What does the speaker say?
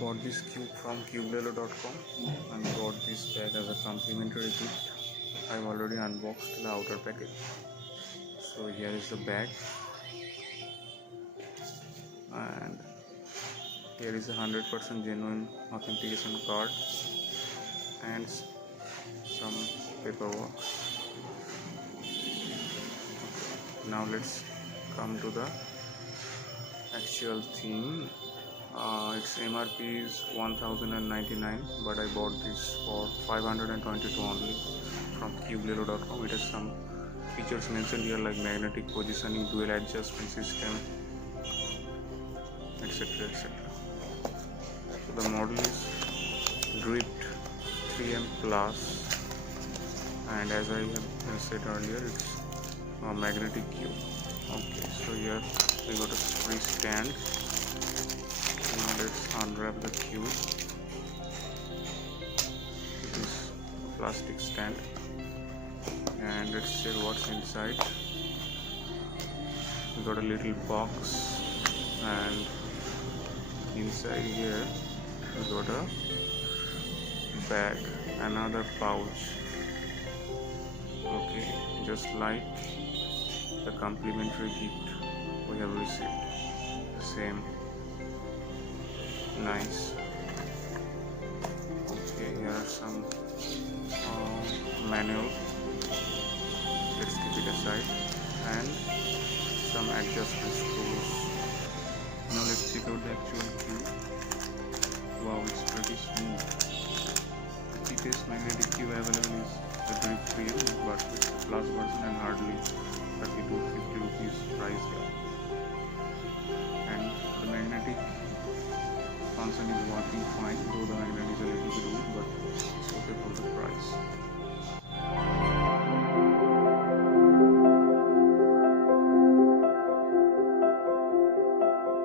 Bought this cube from Cubelelo.com and got this bag as a complimentary gift. I've already unboxed the outer package. So here is the bag, and here is a 100% genuine authentication card and some paperwork. Now let's come to the actual thing. Its MRP is 1099, but I bought this for 522 only from Cubelelo.com. It has some features mentioned here like magnetic positioning, dual adjustment system, etc. etc. So the model is dripped 3M plus, and as I have said earlier, it's a magnetic cube. Okay, so here we got a free stand. Now let's unwrap the cube. It is a plastic stand, and let's see what's inside. We got a little box, and inside here we got a bag, another pouch. Okay, just like the complimentary gift we have received, the same. Nice. Okay, here are some manual. Let's keep it aside, and some adjustment screws. Now let's check out the actual cube. Wow, it's pretty smooth. The cheapest magnetic cube available is the drip free, but it's the plus version and hardly 30 to 50 rupees price here. And the magnetic function is working fine, though the magnetic